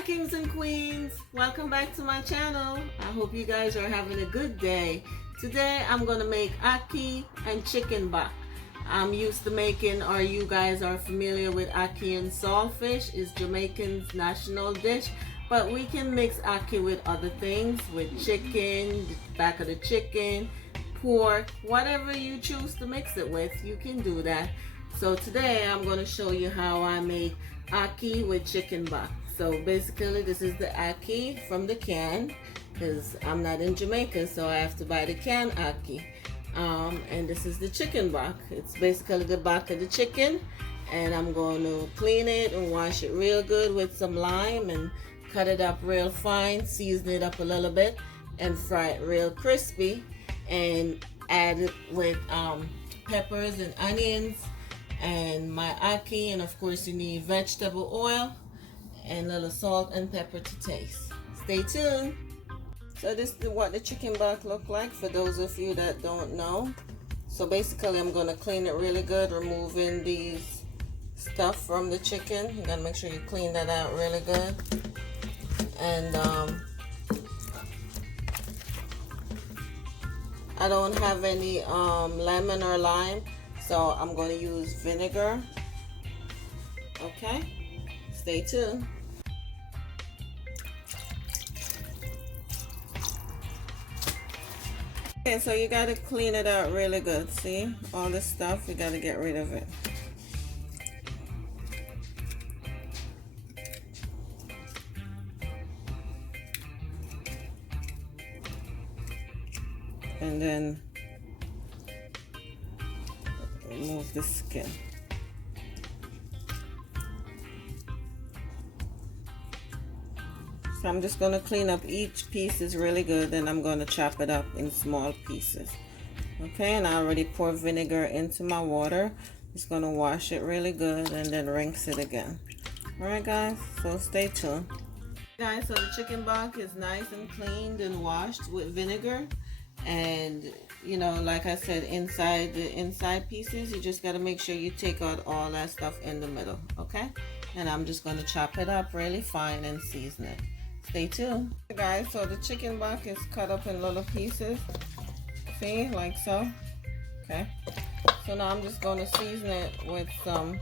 Hi kings and queens, welcome back to my channel. I hope you guys are having a good day. Today I'm gonna make ackee and chicken bok. I'm used to making, or you guys are familiar with ackee and saltfish, is Jamaican's national dish, but we can mix ackee with other things, with chicken, back of the chicken, pork, whatever you choose to mix it with, you can do that. So today I'm going to show you how I make ackee with chicken bok. So basically this is the ackee from the can, because I'm not in Jamaica, so I have to buy the can ackee. And this is the chicken bok. It's basically the back of the chicken, and I'm going to clean it and wash it real good with some lime and cut it up real fine, season it up a little bit, and fry it real crispy, and add it with peppers and onions and my ackee, and of course you need vegetable oil and a little salt and pepper to taste. Stay tuned. So this is what the chicken bok look like for those of you that don't know. So basically I'm going to clean it really good, removing these stuff from the chicken. You gotta make sure you clean that out really good. And I don't have any lemon or lime, so I'm going to use vinegar. Okay, stay tuned. Okay, so you got to clean it out really good. See, all this stuff, you got to get rid of it. And then remove the skin. So I'm just going to clean up each piece is really good, and I'm going to chop it up in small pieces. Okay, and I already poured vinegar into my water. Just going to wash it really good and then rinse it again. Alright guys, so stay tuned. Guys, so the chicken bok is nice and cleaned and washed with vinegar. And you know, like I said, inside the inside pieces, you just got to make sure you take out all that stuff in the middle. Okay, and I'm just going to chop it up really fine and season it. Stay tuned. Guys, so the chicken bok is cut up in little pieces, see, like so. Okay, so now I'm just going to season it with some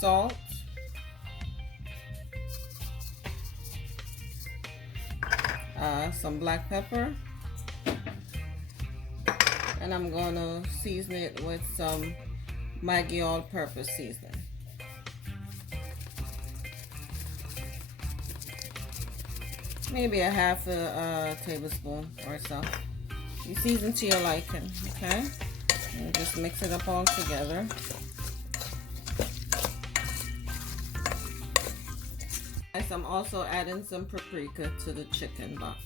salt, some black pepper, and I'm going to season it with some Maggi all-purpose seasoning. Maybe a half a tablespoon or so. You season to your liking, okay? And just mix it up all together. I'm also adding some paprika to the chicken bok.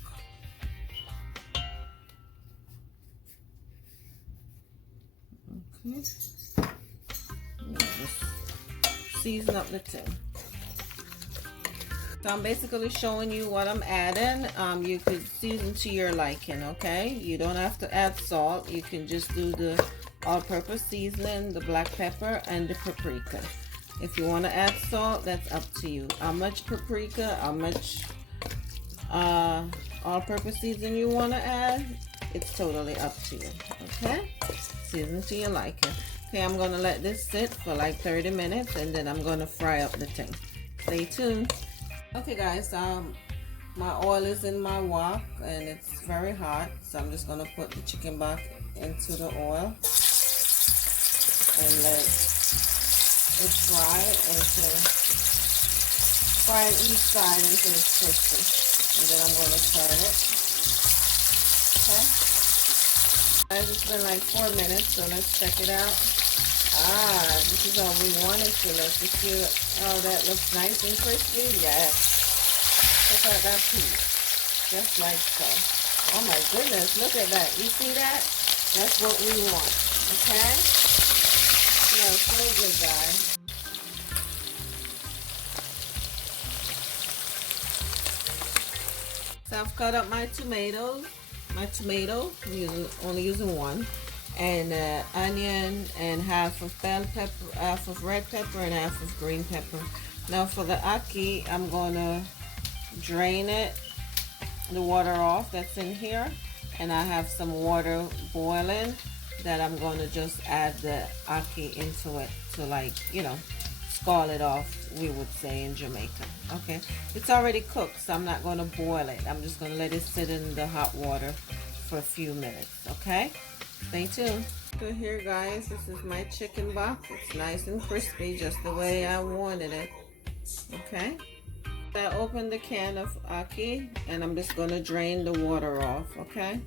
Okay. Just season up the thing. So I'm basically showing you what I'm adding. You could season to your liking, okay? You don't have to add salt. You can just do the all-purpose seasoning, the black pepper, and the paprika. If you want to add salt, that's up to you. How much paprika, how much all-purpose seasoning you want to add, it's totally up to you, okay? Season to your liking. Okay, I'm going to let this sit for like 30 minutes, and then I'm going to fry up the thing. Stay tuned. Okay guys, my oil is in my wok and it's very hot, so I'm just going to put the chicken bok into the oil and let it fry on each side until it's crispy, and then I'm going to turn it. Okay guys, it's been like 4 minutes, so let's check it out. This is how we want it to look. You see how that looks nice and crispy? Yes. Check out that piece. Just like so. Oh my goodness, look at that. You see that? That's what we want. Okay? Smells so good, guys. So I've cut up my tomatoes. I'm only using one. And onion, and half of bell pepper, half of red pepper, and half of green pepper. Now for the ackee, I'm gonna drain it, the water off that's in here, and I have some water boiling that I'm gonna just add the ackee into it to, like, you know, scald it off, we would say in Jamaica. Okay, it's already cooked, so I'm not gonna boil it. I'm just gonna let it sit in the hot water for a few minutes. Okay, stay tuned. So here, guys, this is my chicken box. It's nice and crispy, just the way I wanted it. Okay, I opened the can of ackee and I'm just gonna drain the water off. Okay,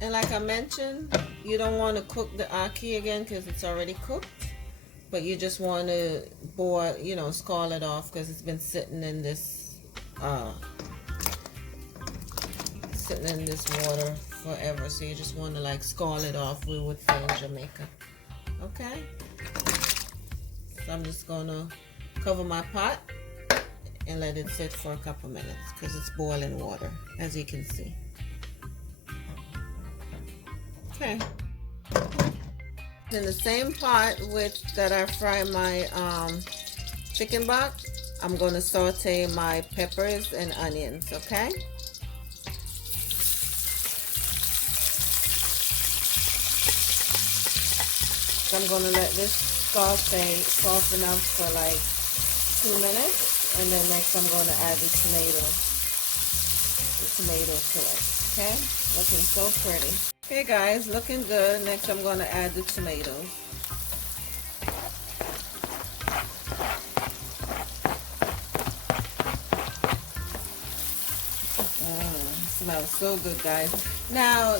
and like I mentioned, you don't want to cook the ackee again because it's already cooked, but you just want to boil, you know, scald it off because it's been sitting in this water forever. So you just want to, like, scald it off, we would say in Jamaica. Okay, so I'm just gonna cover my pot and let it sit for a couple minutes because it's boiling water, as you can see. Okay, in the same pot with that I fry my chicken box, I'm going to saute my peppers and onions. Okay, so I'm going to let this soften up for like 2 minutes, and then next I'm going to add the tomato to it. Okay, looking so pretty. Okay guys, looking good. Next I'm going to add the tomatoes. Smells so good, guys. Now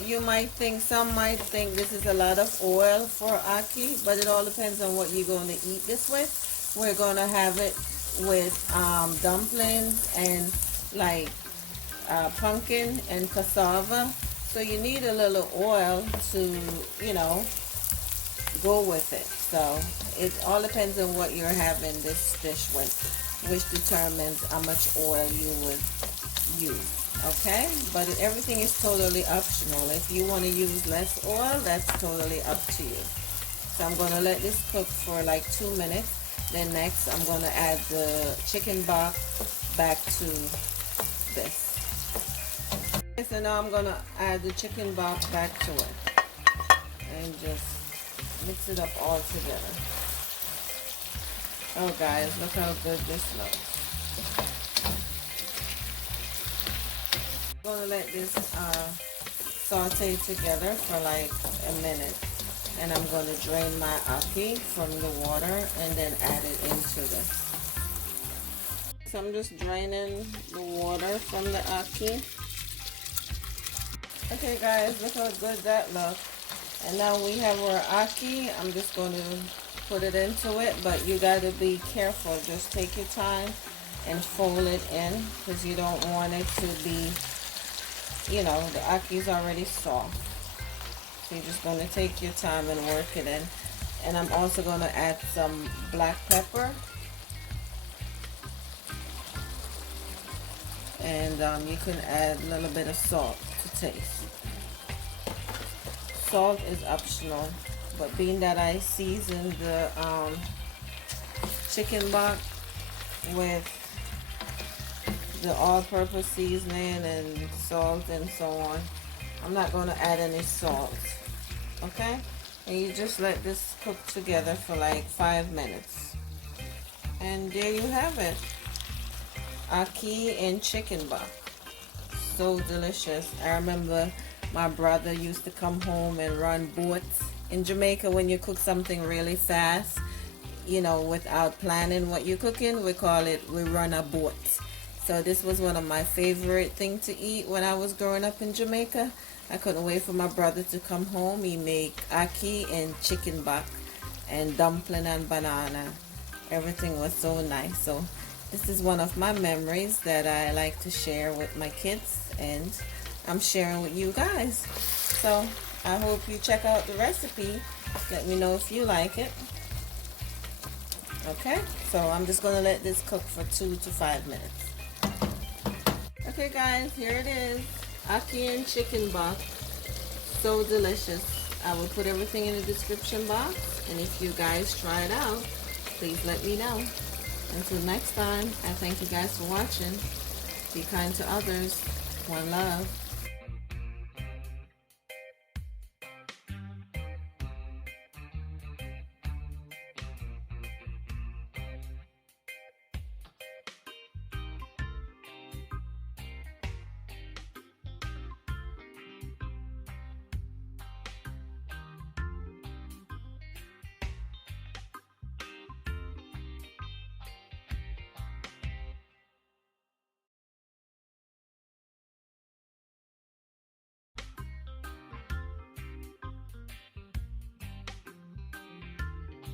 some might think this is a lot of oil for ackee, but it all depends on what you're going to eat this with. We're going to have it with dumplings and like pumpkin and cassava. So you need a little oil to, you know, go with it. So it all depends on what you're having this dish with, which determines how much oil you would use. Okay, but everything is totally optional. If you want to use less oil, that's totally up to you. So I'm going to let this cook for like 2 minutes. Then next I'm going to add the chicken bok back to this. Okay, so now I'm going to add the chicken bok back to it and just mix it up all together. Oh guys, look how good this looks. I'm going to let this saute together for like a minute, and I'm going to drain my ackee from the water and then add it into this. So I'm just draining the water from the ackee. Okay guys, look how good that looks. And now we have our ackee. I'm just going to put it into it, but you got to be careful. Just take your time and fold it in because you don't want it to be, you know, the ackee is already soft. So you're just going to take your time and work it in. And I'm also going to add some black pepper. And you can add a little bit of salt to taste. Salt is optional, but being that I seasoned the chicken bok with the all-purpose seasoning and salt and so on, I'm not going to add any salt. Okay, and you just let this cook together for like 5 minutes, and there you have it, ackee and chicken bok. So delicious. I remember my brother used to come home and run boats in Jamaica. When you cook something really fast, you know, without planning what you're cooking, we run a boat. So this was one of my favorite things to eat when I was growing up in Jamaica. I couldn't wait for my brother to come home. He make ackee and chicken bok and dumpling and banana. Everything was so nice. So this is one of my memories that I like to share with my kids, and I'm sharing with you guys. So I hope you check out the recipe. Let me know if you like it. Okay, so I'm just going to let this cook for 2 to 5 minutes. Okay guys, here it is, ackee and chicken bok. So delicious. I will put everything in the description box. And if you guys try it out, please let me know. Until next time, I thank you guys for watching. Be kind to others. One love.